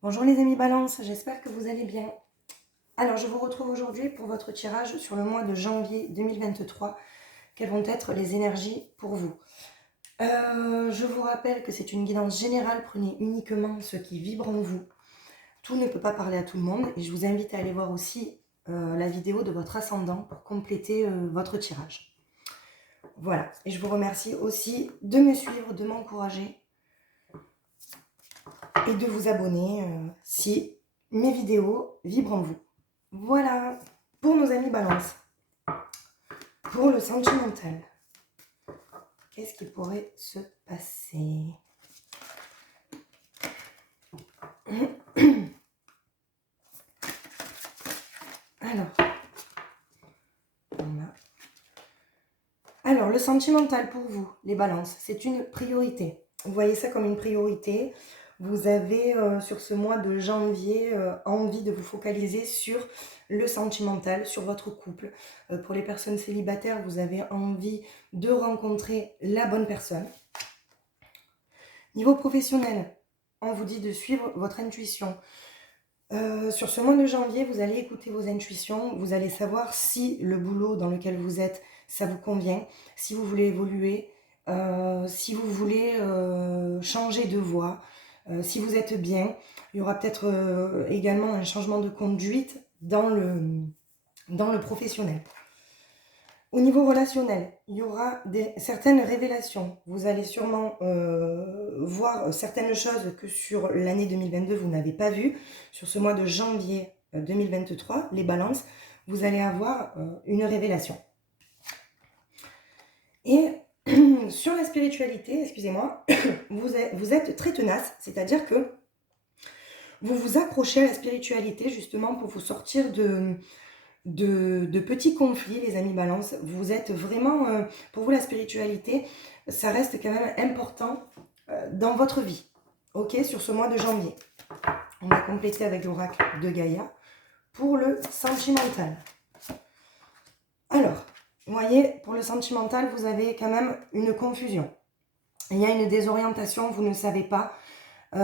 Bonjour les amis Balance, j'espère que vous allez bien. Alors je vous retrouve aujourd'hui pour votre tirage sur le mois de janvier 2023. Quelles vont être les énergies pour vous? Je vous rappelle que c'est une guidance générale, prenez uniquement ce qui vibre en vous. Tout ne peut pas parler à tout le monde et je vous invite à aller voir aussi la vidéo de votre ascendant pour compléter votre tirage. Voilà, et je vous remercie aussi de me suivre, de m'encourager et de vous abonner si mes vidéos vibrent en vous. Voilà, pour nos amis Balance. Pour le sentimental, qu'est-ce qui pourrait se passer? Alors, le sentimental pour vous, les balances, c'est une priorité. Vous voyez ça comme une priorité. Vous avez sur ce mois de janvier envie de vous focaliser sur le sentimental, sur votre couple. Pour les personnes célibataires, vous avez envie de rencontrer la bonne personne. Niveau professionnel, on vous dit de suivre votre intuition. Sur ce mois de janvier, vous allez écouter vos intuitions, vous allez savoir si le boulot dans lequel vous êtes, ça vous convient, si vous voulez évoluer, si vous voulez changer de voie, si vous êtes bien. Il y aura peut-être également un changement de conduite dans le professionnel. Au niveau relationnel, il y aura certaines révélations. Vous allez sûrement voir certaines choses que sur l'année 2022, vous n'avez pas vues. Sur ce mois de janvier 2023, les balances, vous allez avoir une révélation. Et sur la spiritualité, excusez-moi, vous êtes très tenace, c'est-à-dire que vous vous accrochez à la spiritualité justement pour vous sortir de petits conflits, les amis balance. Vous êtes vraiment, pour vous la spiritualité, ça reste quand même important dans votre vie. Ok, sur ce mois de janvier. On va compléter avec l'oracle de Gaïa pour le sentimental. Alors, vous voyez, pour le sentimental, vous avez quand même une confusion. Il y a une désorientation, vous ne savez pas. Il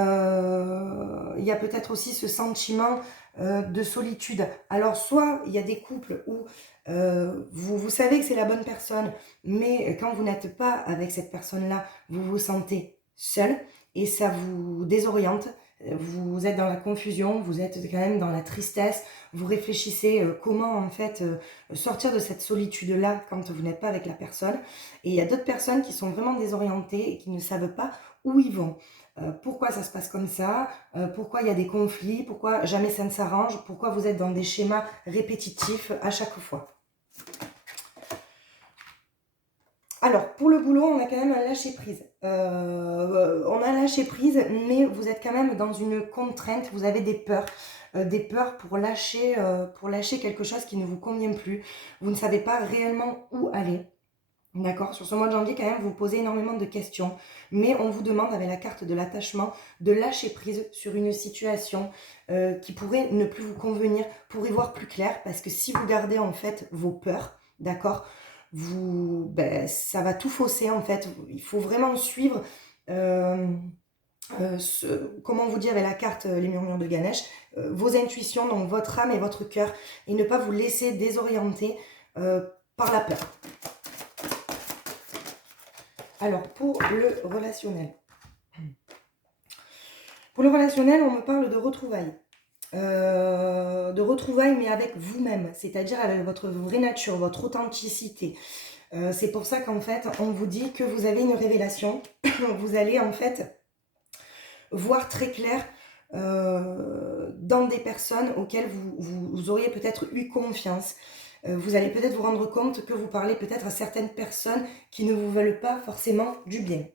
y a peut-être aussi ce sentiment de solitude. Alors, soit il y a des couples où vous savez que c'est la bonne personne, mais quand vous n'êtes pas avec cette personne-là, vous vous sentez seul et ça vous désoriente. Vous êtes dans la confusion, vous êtes quand même dans la tristesse, vous réfléchissez comment en fait sortir de cette solitude-là quand vous n'êtes pas avec la personne. Et il y a d'autres personnes qui sont vraiment désorientées et qui ne savent pas où ils vont. Pourquoi ça se passe comme ça, pourquoi il y a des conflits, pourquoi jamais ça ne s'arrange, pourquoi vous êtes dans des schémas répétitifs à chaque fois. Alors, pour le boulot, on a quand même un lâcher-prise. On a un lâcher-prise, mais vous êtes quand même dans une contrainte, vous avez des peurs pour lâcher quelque chose qui ne vous convient plus. Vous ne savez pas réellement où aller. D'accord, sur ce mois de janvier, quand même, vous vous posez énormément de questions, mais on vous demande, avec la carte de l'attachement, de lâcher prise sur une situation qui pourrait ne plus vous convenir, pour y voir plus clair, parce que si vous gardez en fait vos peurs, d'accord, ça va tout fausser en fait. Il faut vraiment suivre, comment on vous dit avec la carte les murmures de Ganesh, vos intuitions, donc votre âme et votre cœur, et ne pas vous laisser désorienter par la peur. Alors, pour le relationnel. Pour le relationnel, on me parle de retrouvailles. Mais avec vous-même, c'est-à-dire avec votre vraie nature, votre authenticité. C'est pour ça qu'en fait, on vous dit que vous avez une révélation. Vous allez en fait voir très clair dans des personnes auxquelles vous auriez peut-être eu confiance. Vous allez peut-être vous rendre compte que vous parlez peut-être à certaines personnes qui ne vous veulent pas forcément du bien.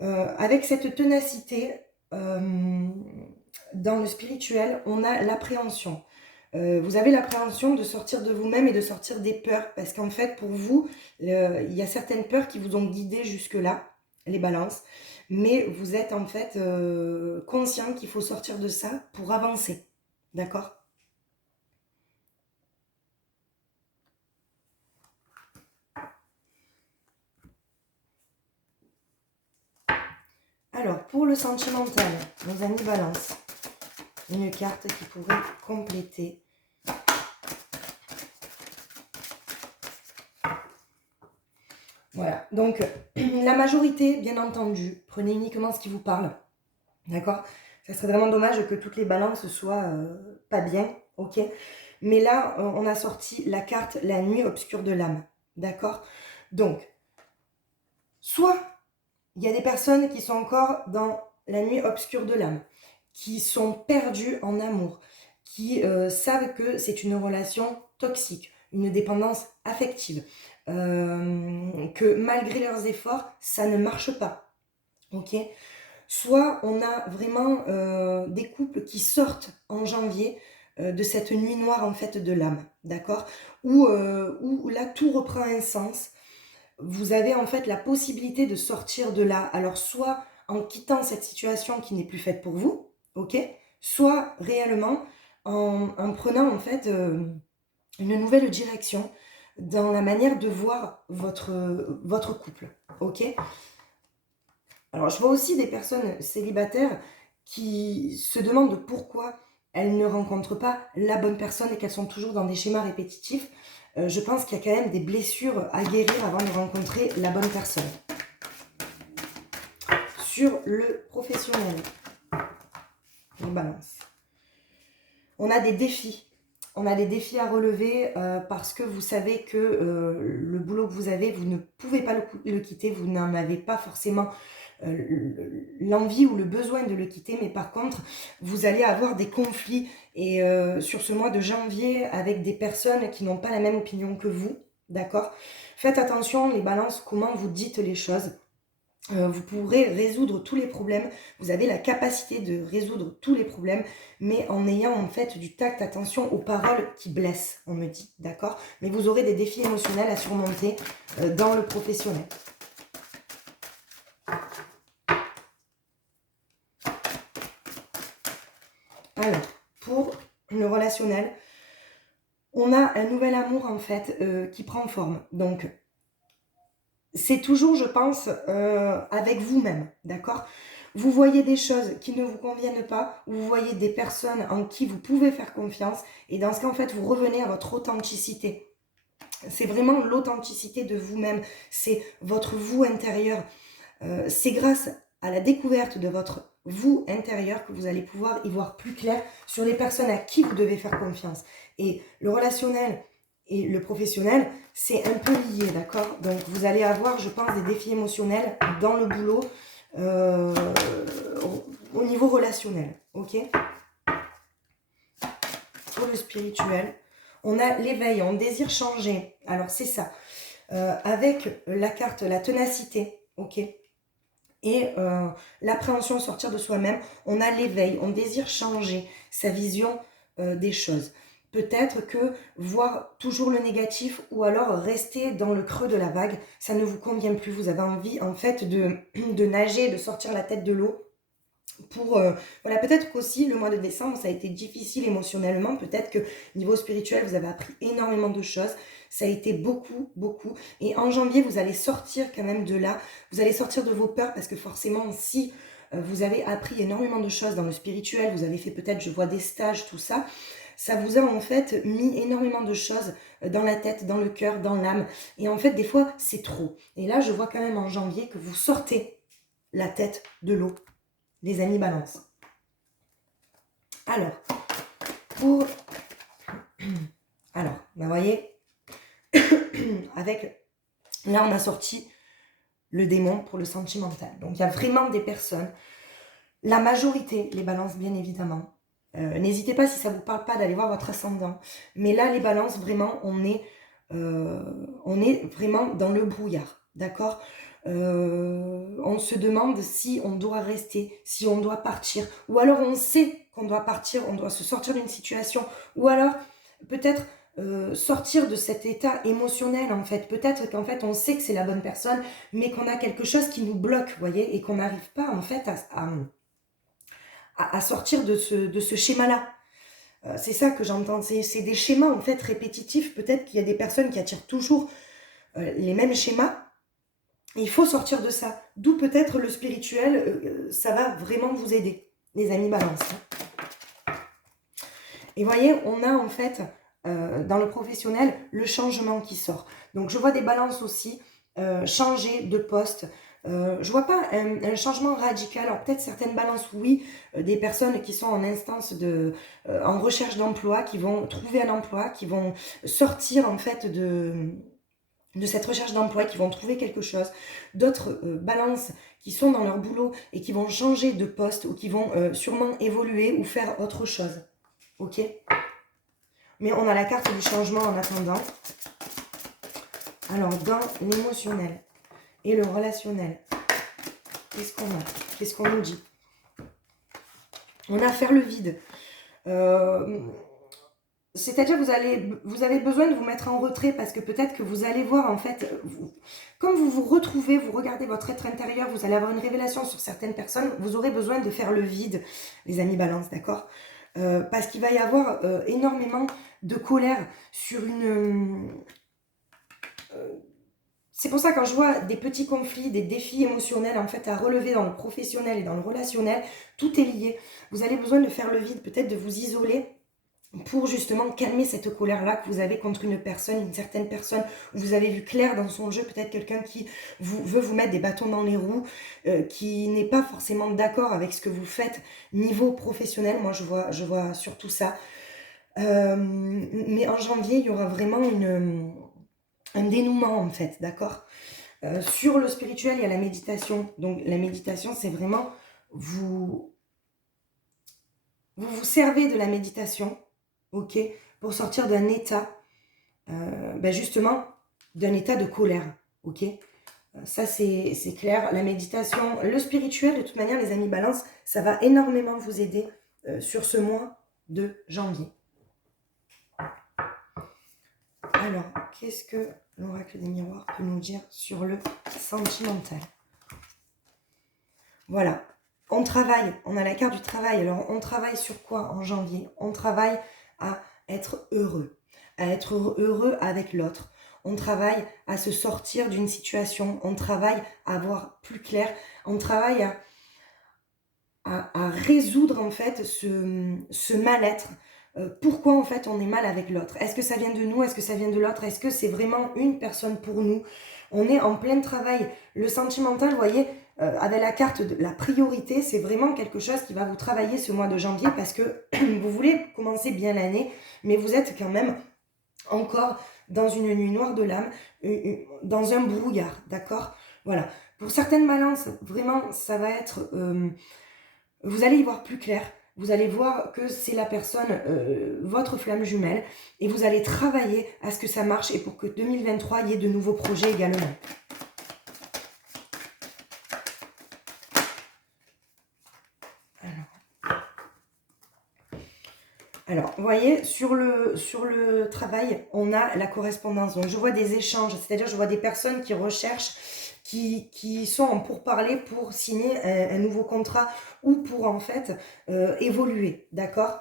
Avec cette ténacité, dans le spirituel, on a l'appréhension. Vous avez l'appréhension de sortir de vous-même et de sortir des peurs, parce qu'en fait, pour vous, il y a certaines peurs qui vous ont guidé jusque-là, les balances, mais vous êtes en fait conscient qu'il faut sortir de ça pour avancer, d'accord ? Alors, pour le sentimental, nos amis Balance, une carte qui pourrait compléter. Voilà, donc la majorité, bien entendu, prenez uniquement ce qui vous parle, d'accord? Ça serait vraiment dommage que toutes les balances soient pas bien, ok? Mais là, on a sorti la carte La nuit obscure de l'âme, d'accord? Donc, soit il y a des personnes qui sont encore dans la nuit obscure de l'âme, qui sont perdues en amour, qui savent que c'est une relation toxique, une dépendance affective, que malgré leurs efforts, ça ne marche pas, ok? Soit on a vraiment des couples qui sortent en janvier de cette nuit noire en fait de l'âme, d'accord? Où là tout reprend un sens. Vous avez en fait la possibilité de sortir de là. Alors soit en quittant cette situation qui n'est plus faite pour vous, ok? Soit réellement en prenant en fait une nouvelle direction dans la manière de voir votre couple, ok? Alors, je vois aussi des personnes célibataires qui se demandent pourquoi elles ne rencontrent pas la bonne personne et qu'elles sont toujours dans des schémas répétitifs. Je pense qu'il y a quand même des blessures à guérir avant de rencontrer la bonne personne. Sur le professionnel, on balance. On a des défis. On a des défis à relever parce que vous savez que le boulot que vous avez, vous ne pouvez pas le quitter, vous n'en avez pas forcément l'envie ou le besoin de le quitter, mais par contre, vous allez avoir des conflits et sur ce mois de janvier avec des personnes qui n'ont pas la même opinion que vous, d'accord? Faites attention, les balances, comment vous dites les choses. Vous pourrez résoudre tous les problèmes, vous avez la capacité de résoudre tous les problèmes, mais en ayant en fait du tact, attention aux paroles qui blessent, on me dit, d'accord? Mais vous aurez des défis émotionnels à surmonter dans le professionnel. Alors, pour le relationnel, on a un nouvel amour en fait qui prend forme, donc c'est toujours, je pense, avec vous-même, d'accord? Vous voyez des choses qui ne vous conviennent pas, vous voyez des personnes en qui vous pouvez faire confiance, et dans ce cas, en fait, vous revenez à votre authenticité. C'est vraiment l'authenticité de vous-même, c'est votre vous intérieur. C'est grâce à la découverte de votre vous intérieur que vous allez pouvoir y voir plus clair sur les personnes à qui vous devez faire confiance. Et le relationnel et le professionnel, c'est un peu lié, d'accord? Donc vous allez avoir, je pense, des défis émotionnels dans le boulot au niveau relationnel, ok? Pour le spirituel, on a l'éveil, on désire changer. Alors c'est ça. Avec la carte, la ténacité, ok? Et l'appréhension, sortir de soi-même, on a l'éveil, on désire changer sa vision des choses. Peut-être que voir toujours le négatif ou alors rester dans le creux de la vague, ça ne vous convient plus. Vous avez envie en fait de nager, de sortir la tête de l'eau. Pour voilà, peut-être qu'aussi le mois de décembre ça a été difficile émotionnellement, peut-être que niveau spirituel vous avez appris énormément de choses, ça a été beaucoup et en janvier vous allez sortir quand même de là, vous allez sortir de vos peurs parce que forcément si vous avez appris énormément de choses dans le spirituel, vous avez fait peut-être, je vois, des stages, tout ça, ça vous a en fait mis énormément de choses dans la tête, dans le cœur, dans l'âme, et en fait des fois c'est trop, et là je vois quand même en janvier que vous sortez la tête de l'eau, les amis Balance. Alors, alors, vous voyez, avec, là on a sorti le démon pour le sentimental. Donc il y a vraiment des personnes, la majorité, les balances bien évidemment. N'hésitez pas, si ça ne vous parle pas, d'aller voir votre ascendant. Mais là, les balances, vraiment, on est vraiment dans le brouillard, d'accord? On se demande si on doit rester, si on doit partir, ou alors on sait qu'on doit partir, on doit se sortir d'une situation, ou alors peut-être sortir de cet état émotionnel en fait, peut-être qu'en fait on sait que c'est la bonne personne, mais qu'on a quelque chose qui nous bloque, vous voyez, et qu'on n'arrive pas en fait à sortir de ce schéma-là. C'est ça que j'entends, c'est des schémas en fait répétitifs, peut-être qu'il y a des personnes qui attirent toujours les mêmes schémas, Il faut sortir de ça. D'où peut-être le spirituel, ça va vraiment vous aider, les amis balance. Et vous voyez, on a en fait, dans le professionnel, le changement qui sort. Donc je vois des balances aussi, changer de poste. Je vois pas un changement radical. Alors peut-être certaines balances, oui, des personnes qui sont en instance en recherche d'emploi, qui vont trouver un emploi, qui vont sortir en fait de cette recherche d'emploi, qui vont trouver quelque chose. D'autres balances qui sont dans leur boulot et qui vont changer de poste ou qui vont sûrement évoluer ou faire autre chose. Ok? Mais on a la carte du changement en attendant. Alors, dans l'émotionnel et le relationnel, qu'est-ce qu'on a? Qu'est-ce qu'on nous dit? On a faire le vide. C'est-à-dire vous avez besoin de vous mettre en retrait parce que peut-être que vous allez voir en fait, comme vous vous retrouvez, vous regardez votre être intérieur, vous allez avoir une révélation sur certaines personnes, vous aurez besoin de faire le vide, les amis balance, d'accord? Parce qu'il va y avoir énormément de colère sur une... c'est pour ça quand je vois des petits conflits, des défis émotionnels en fait à relever dans le professionnel et dans le relationnel, tout est lié. Vous avez besoin de faire le vide, peut-être de vous isoler pour justement calmer cette colère-là que vous avez contre une personne, une certaine personne, où vous avez vu clair dans son jeu, peut-être quelqu'un qui veut vous mettre des bâtons dans les roues, qui n'est pas forcément d'accord avec ce que vous faites niveau professionnel. Moi, je vois surtout ça. Mais en janvier, il y aura vraiment un dénouement, en fait, d'accord? Sur le spirituel, il y a la méditation. Donc, la méditation, c'est vraiment vous vous servez de la méditation, ok, pour sortir d'un état, justement, d'un état de colère, ok. Ça, c'est clair. La méditation, le spirituel, de toute manière, les amis balance, ça va énormément vous aider sur ce mois de janvier. Alors, qu'est-ce que l'oracle des miroirs peut nous dire sur le sentimental? Voilà. On travaille, on a la carte du travail. Alors, on travaille sur quoi en janvier? On travaille à être heureux avec l'autre. On travaille à se sortir d'une situation. On travaille à voir plus clair. On travaille à résoudre en fait ce mal-être. Pourquoi en fait on est mal avec l'autre? Est-ce que ça vient de nous? Est-ce que ça vient de l'autre? Est-ce que c'est vraiment une personne pour nous? On est en plein travail. Le sentimental, vous voyez, avec la carte de la priorité, c'est vraiment quelque chose qui va vous travailler ce mois de janvier parce que vous voulez commencer bien l'année, mais vous êtes quand même encore dans une nuit noire de l'âme, dans un brouillard, d'accord? Voilà. Pour certaines balances, vraiment, ça va être... vous allez y voir plus clair. Vous allez voir que c'est la personne, votre flamme jumelle, et vous allez travailler à ce que ça marche et pour que 2023, il y ait de nouveaux projets également. Alors, vous voyez, sur le travail, on a la correspondance. Donc, je vois des échanges, c'est-à-dire je vois des personnes qui recherchent, qui sont en pourparlers pour signer un nouveau contrat ou pour, en fait, évoluer, d'accord?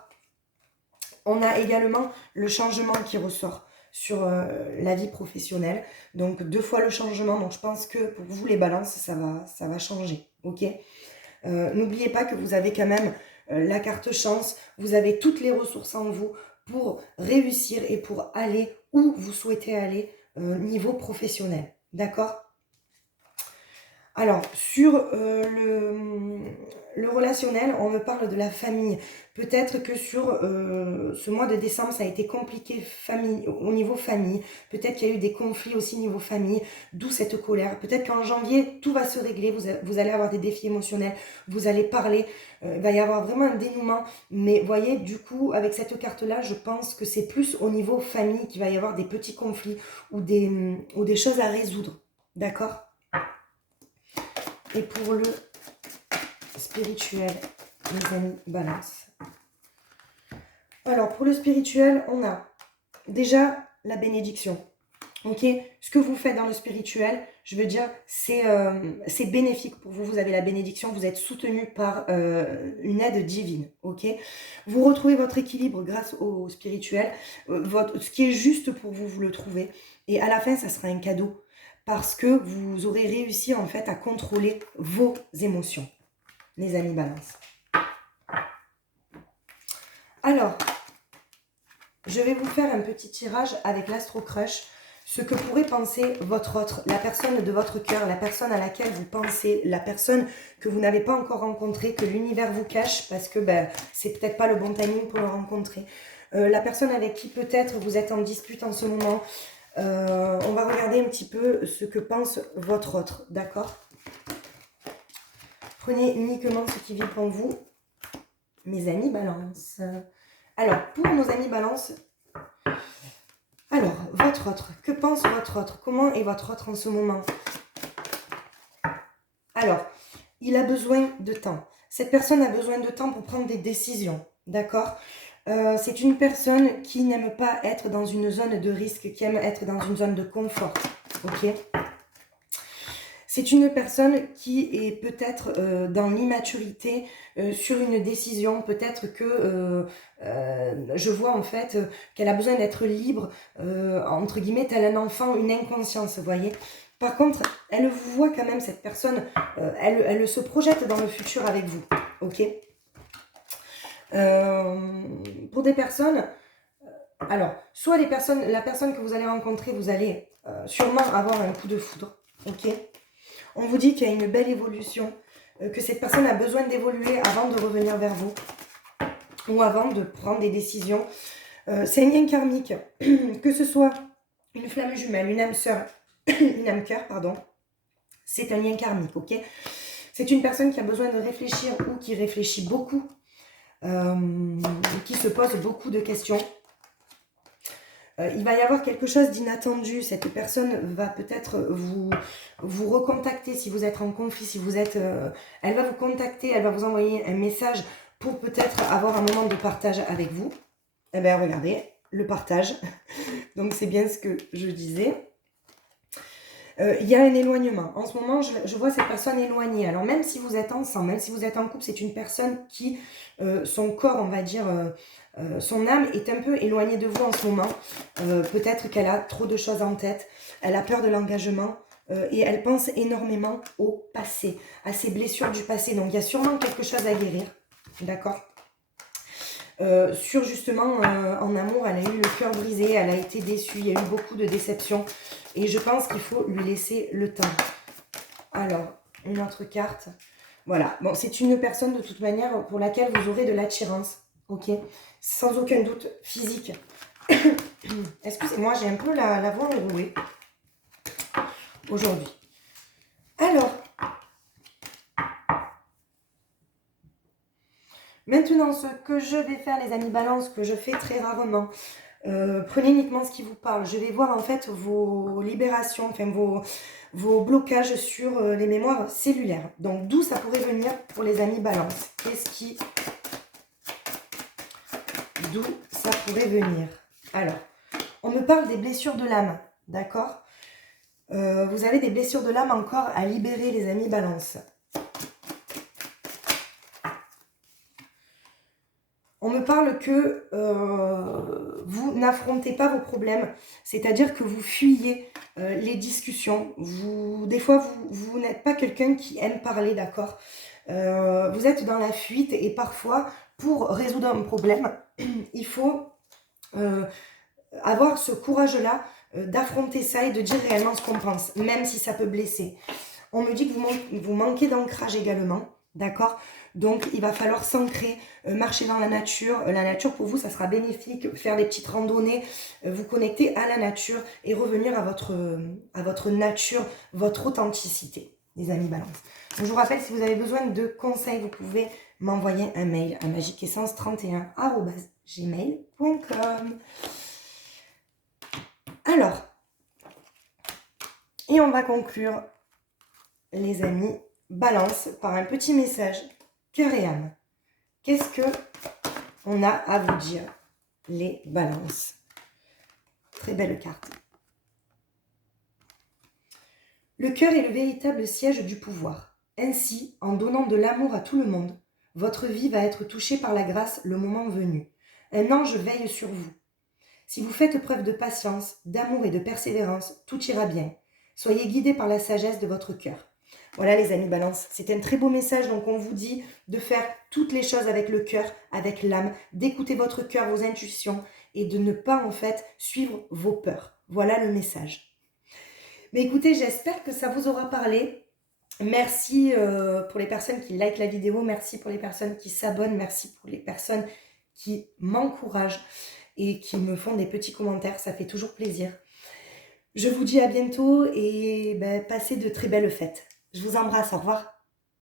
On a également le changement qui ressort sur la vie professionnelle. Donc, 2 fois le changement. Donc, je pense que pour vous, les balances, ça va changer, ok? N'oubliez pas que vous avez quand même la carte chance, vous avez toutes les ressources en vous pour réussir et pour aller où vous souhaitez aller niveau professionnel. D'accord? Alors, sur le relationnel, on me parle de la famille. Peut-être que sur ce mois de décembre, ça a été compliqué au niveau famille. Peut-être qu'il y a eu des conflits aussi au niveau famille, d'où cette colère. Peut-être qu'en janvier, tout va se régler. Vous allez avoir des défis émotionnels, vous allez parler. Il va y avoir vraiment un dénouement. Mais voyez, du coup, avec cette carte-là, je pense que c'est plus au niveau famille qu'il va y avoir des petits conflits ou des choses à résoudre. D'accord ? Et pour le spirituel, les amis, balance. Alors, pour le spirituel, on a déjà la bénédiction. Ok, ce que vous faites dans le spirituel, je veux dire, c'est bénéfique pour vous. Vous avez la bénédiction, vous êtes soutenu par une aide divine. Ok, vous retrouvez votre équilibre grâce au spirituel. Ce qui est juste pour vous, vous le trouvez. Et à la fin, ça sera un cadeau. parce que vous aurez réussi en fait à contrôler vos émotions, les amis Balance. Alors, je vais vous faire un petit tirage avec l'Astro Crush, ce que pourrait penser votre autre, la personne de votre cœur, la personne à laquelle vous pensez, la personne que vous n'avez pas encore rencontrée, que l'univers vous cache parce que c'est peut-être pas le bon timing pour le rencontrer. La personne avec qui peut-être vous êtes en dispute en ce moment. On va regarder un petit peu ce que pense votre autre, d'accord? Prenez uniquement ce qui vibre en vous, mes amis Balance. Alors, pour nos amis Balance, alors, votre autre, que pense votre autre? Comment est votre autre en ce moment? Alors, il a besoin de temps. Cette personne a besoin de temps pour prendre des décisions, d'accord? C'est une personne qui n'aime pas être dans une zone de risque, qui aime être dans une zone de confort, ok? C'est une personne qui est peut-être dans l'immaturité sur une décision. Peut-être que je vois en fait qu'elle a besoin d'être libre, entre guillemets, tel un enfant, une inconscience, vous voyez. Par contre, elle vous voit quand même, cette personne, elle se projette dans le futur avec vous, ok. Pour des personnes, alors, soit la personne que vous allez rencontrer, vous allez sûrement avoir un coup de foudre, ok. On vous dit qu'il y a une belle évolution, que cette personne a besoin d'évoluer avant de revenir vers vous ou avant de prendre des décisions. C'est un lien karmique, que ce soit une flamme jumelle, une âme sœur, une âme cœur, pardon. C'est un lien karmique, ok? C'est une personne qui a besoin de réfléchir ou qui réfléchit beaucoup, qui se pose beaucoup de questions. Il va y avoir quelque chose d'inattendu. Cette personne va peut-être vous recontacter si vous êtes en conflit, si vous êtes... elle va vous contacter, elle va vous envoyer un message pour peut-être avoir un moment de partage avec vous. Eh bien, regardez, le partage. Donc, c'est bien ce que je disais. Il y a un éloignement. En ce moment, je vois cette personne éloignée. Alors, même si vous êtes ensemble, même si vous êtes en couple, c'est une personne qui, son corps, on va dire, son âme est un peu éloignée de vous en ce moment. Peut-être qu'elle a trop de choses en tête. Elle a peur de l'engagement. Et elle pense énormément au passé, à ses blessures du passé. Donc, il y a sûrement quelque chose à guérir. D'accord ? Sur justement, en amour, elle a eu le cœur brisé, elle a été déçue, il y a eu beaucoup de déceptions. Et je pense qu'il faut lui laisser le temps. Alors, une autre carte. Voilà, bon, c'est une personne de toute manière pour laquelle vous aurez de l'attirance, ok? Sans aucun doute, physique. Excusez-moi, j'ai un peu la voix enrouée aujourd'hui. Alors, maintenant, ce que je vais faire, les amis Balance, que je fais très rarement, prenez uniquement ce qui vous parle. Je vais voir en fait vos libérations, enfin vos blocages sur les mémoires cellulaires. Donc, d'où ça pourrait venir pour les amis Balance? D'où ça pourrait venir? Alors, on me parle des blessures de l'âme, d'accord? Vous avez des blessures de l'âme encore à libérer, les amis Balance. On me parle que vous n'affrontez pas vos problèmes, c'est-à-dire que vous fuyez les discussions. Des fois, vous n'êtes pas quelqu'un qui aime parler, d'accord? Vous êtes dans la fuite et parfois, pour résoudre un problème, il faut avoir ce courage-là d'affronter ça et de dire réellement ce qu'on pense, même si ça peut blesser. On me dit que vous manquez d'ancrage également, d'accord? Donc, il va falloir s'ancrer, marcher dans la nature. La nature, pour vous, ça sera bénéfique. Faire des petites randonnées, vous connecter à la nature et revenir à votre nature, votre authenticité, les amis Balance. Donc, je vous rappelle, si vous avez besoin de conseils, vous pouvez m'envoyer un mail à magiqueessence31@gmail.com. Alors, et on va conclure, les amis Balance, par un petit message cœur et âme. Qu'est-ce que on a à vous dire, les Balances? Très belle carte. Le cœur est le véritable siège du pouvoir. Ainsi, en donnant de l'amour à tout le monde, votre vie va être touchée par la grâce le moment venu. Un ange veille sur vous. Si vous faites preuve de patience, d'amour et de persévérance, tout ira bien. Soyez guidés par la sagesse de votre cœur. Voilà les amis Balance, c'est un très beau message, donc on vous dit de faire toutes les choses avec le cœur, avec l'âme, d'écouter votre cœur, vos intuitions et de ne pas en fait suivre vos peurs. Voilà le message. Mais écoutez, j'espère que ça vous aura parlé. Merci pour les personnes qui likent la vidéo, merci pour les personnes qui s'abonnent, merci pour les personnes qui m'encouragent et qui me font des petits commentaires, ça fait toujours plaisir. Je vous dis à bientôt et passez de très belles fêtes. Je vous embrasse, au revoir.